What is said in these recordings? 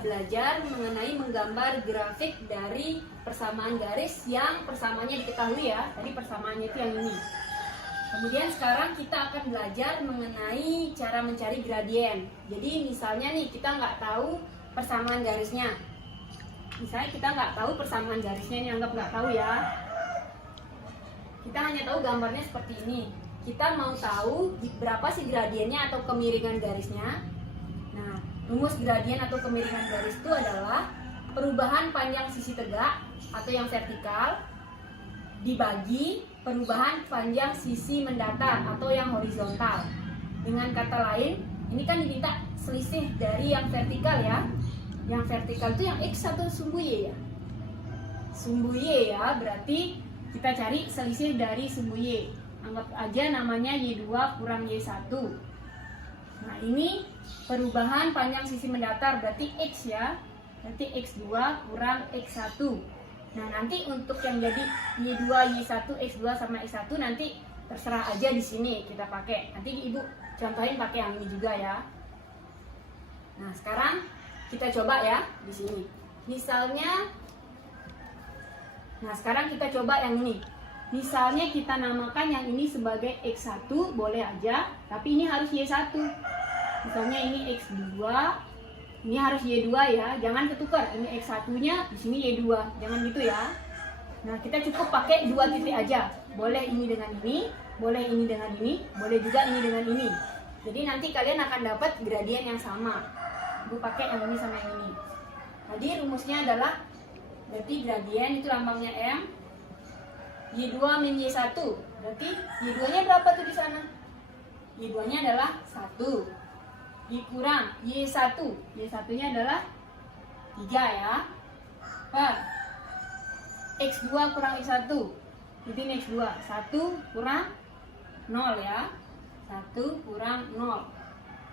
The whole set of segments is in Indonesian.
sudah belajar mengenai menggambar grafik dari persamaan garis yang persamaannya diketahui ya. Tadi persamaannya itu yang ini. Kemudian sekarang kita akan belajar mengenai cara mencari gradien. Jadi misalnya nih kita nggak tahu persamaan garisnya. Misalnya kita nggak tahu persamaan garisnya, ini anggap nggak tahu ya. Kita hanya tahu gambarnya seperti ini. Kita mau tahu berapa sih gradiennya atau kemiringan garisnya. Nah, rumus gradien atau kemiringan garis itu adalah perubahan panjang sisi tegak atau yang vertikal dibagi perubahan panjang sisi mendatar atau yang horizontal. Dengan kata lain, ini kan diminta selisih dari yang vertikal ya. Yang vertikal itu yang X atau sumbu Y ya? Sumbu Y ya, berarti kita cari selisih dari sumbu Y. Anggap aja namanya Y2 kurang Y1. Nah, ini perubahan panjang sisi mendatar berarti X ya. Berarti X2 kurang X1. Nah, nanti untuk yang jadi Y2, Y1, X2 sama X1 nanti terserah aja di sini kita pakai. Nanti Ibu contohin pakai yang ini juga ya. Nah, sekarang kita coba ya di sini. Misalnya sekarang kita coba yang ini. Misalnya kita namakan yang ini sebagai X1, boleh aja, tapi ini harus Y1. Misalnya ini X2, ini harus Y2 ya, jangan ketukar. Ini X1-nya, di sini Y2, jangan gitu ya. Nah, kita cukup pakai 2 titik aja. Boleh ini dengan ini, boleh ini dengan ini, boleh juga ini dengan ini. Jadi nanti kalian akan dapat gradien yang sama. Ibu pakai yang ini sama yang ini. Tadi rumusnya adalah, berarti gradien itu lambangnya M, Y2 min Y1. Berarti Y2-nya berapa tuh di sana? Y2-nya adalah 1. Dikurang Y1. Y1-nya adalah 3 ya. Per X2 kurang X1. Jadi ini X2. 1 kurang 0 ya. 1 kurang 0.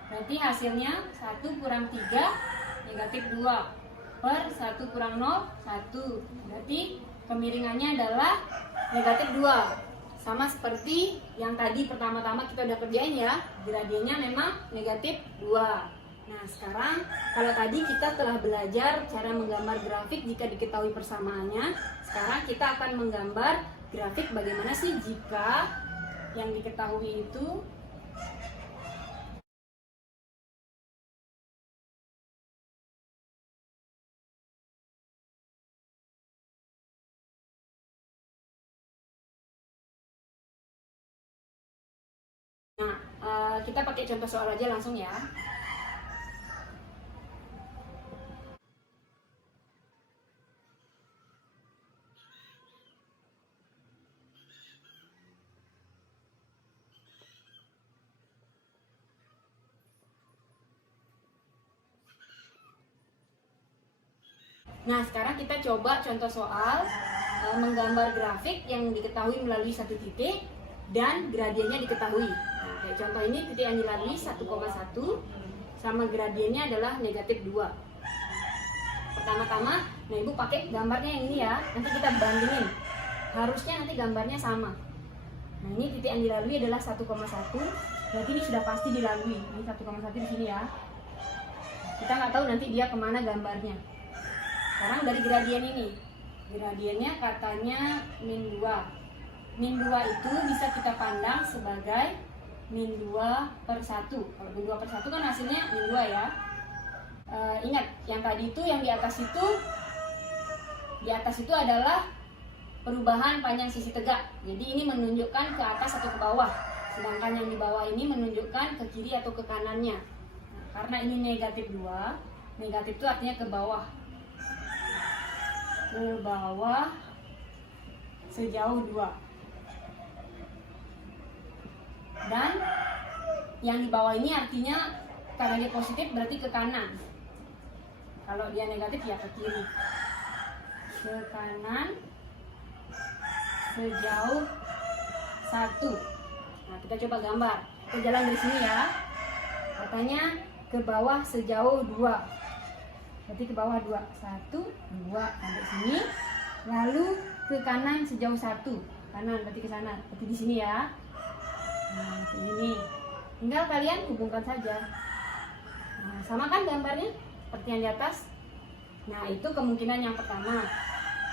Berarti hasilnya 1 kurang 3 negatif 2. Per 1 kurang 0, 1. Berarti kemiringannya adalah negatif 2. Sama seperti yang tadi pertama-tama kita udah kerjain ya. Gradiennya memang negatif 2. Nah, sekarang kalau tadi kita telah belajar cara menggambar grafik jika diketahui persamaannya. Sekarang kita akan menggambar grafik bagaimana sih jika yang diketahui itu kita pakai contoh soal aja langsung ya. Nah, sekarang kita coba contoh soal menggambar grafik yang diketahui melalui satu titik dan gradiennya diketahui. Nah, kayak contoh ini titik yang dilalui 1,1 sama gradiennya adalah negatif 2. Pertama-tama, nah Ibu pakai gambarnya yang ini ya. Nanti kita bandingin. Harusnya nanti gambarnya sama. Nah, ini titik yang dilalui adalah 1,1. Berarti ini sudah pasti dilalui. Ini 1,1 di sini ya. Kita nggak tahu nanti dia kemana gambarnya. Sekarang dari gradien ini. Gradiennya katanya min 2. Min 2 itu bisa kita pandang sebagai min 2 per 1. Kalau min 2 per 1 kan hasilnya min 2 ya. Ingat, yang tadi itu yang di atas itu adalah perubahan panjang sisi tegak. Jadi ini menunjukkan ke atas atau ke bawah. Sedangkan yang di bawah ini menunjukkan ke kiri atau ke kanannya. Nah, karena ini negatif 2, negatif itu artinya ke bawah. Ke bawah sejauh 2. Dan yang di bawah ini artinya karena dia positif berarti ke kanan. Kalau dia negatif ya ke kiri. Ke kanan sejauh 1. Nah, kita coba gambar. Kita jalan dari sini ya. Katanya ke bawah sejauh 2. Berarti ke bawah 2. 1, 2 sampai sini. Lalu ke kanan sejauh 1. Kanan berarti ke sana. Berarti di sini ya. Nah, ini. Tinggal kalian hubungkan saja. Nah, sama kan gambarnya? Seperti yang di atas. Nah, itu kemungkinan yang pertama.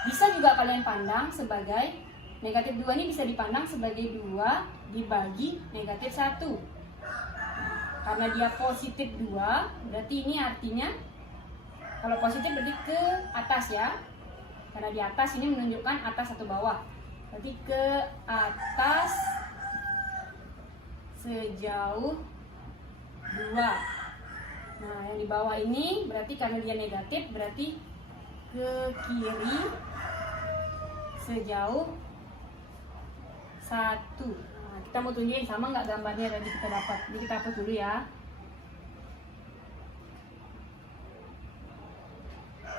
Bisa juga kalian pandang sebagai negatif 2 ini bisa dipandang sebagai 2 dibagi negatif 1. Karena dia positif 2, berarti ini artinya kalau positif berarti ke atas ya. Karena di atas ini menunjukkan atas atau bawah. Berarti ke atas sejauh 2. Nah, yang di bawah ini berarti karena dia negatif, berarti ke kiri sejauh 1. Nah, kita mau tunjukin sama nggak gambarnya tadi kita dapat. Jadi kita hapus dulu ya.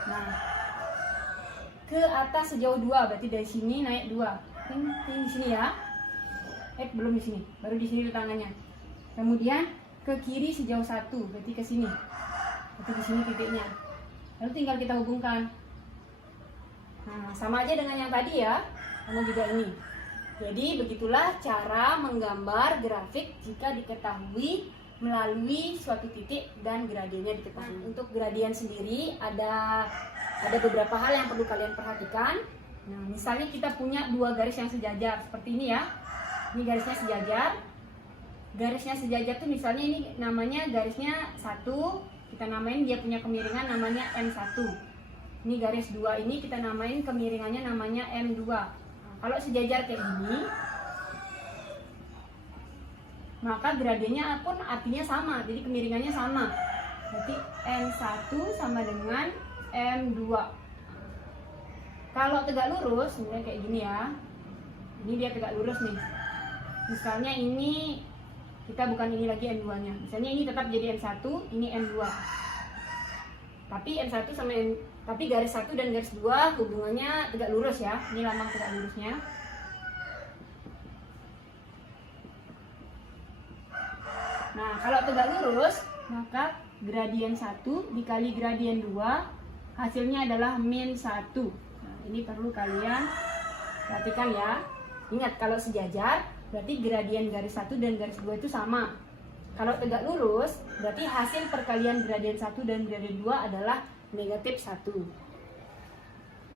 Nah, ke atas sejauh 2, berarti dari sini naik 2. Di sini ya. Belum di sini, baru di sini tangannya. Kemudian ke kiri sejauh 1, berarti ke sini. Berarti di sini titiknya. Lalu tinggal kita hubungkan. Nah, sama aja dengan yang tadi ya. Sama juga ini. Jadi begitulah cara menggambar grafik jika diketahui melalui suatu titik dan gradiennya diketahui. Untuk gradien sendiri ada beberapa hal yang perlu kalian perhatikan. Nah, misalnya kita punya 2 garis yang sejajar seperti ini ya. Ini garisnya sejajar. Garisnya sejajar tuh misalnya ini namanya garisnya 1, kita namain dia punya kemiringan namanya M1. Ini garis 2 ini kita namain kemiringannya namanya M2. Nah, kalau sejajar kayak gini, maka gradiennya pun artinya sama, jadi kemiringannya sama. Berarti M1 sama dengan M2. Kalau tegak lurus, misalnya kayak gini ya. Ini dia tegak lurus nih. Misalnya ini kita bukan ini lagi M2 nya. Misalnya ini tetap jadi M1, ini M2. Tapi M1 sama tapi garis 1 dan garis 2 hubungannya tegak lurus ya. Ini lambang tegak lurusnya. Nah, kalau tegak lurus, maka gradien 1 dikali gradien 2 hasilnya adalah min 1. Nah, ini perlu kalian perhatikan ya. Ingat, kalau sejajar berarti gradien garis 1 dan garis 2 itu sama. Kalau tegak lurus, berarti hasil perkalian gradien 1 dan gradien 2 adalah negatif 1.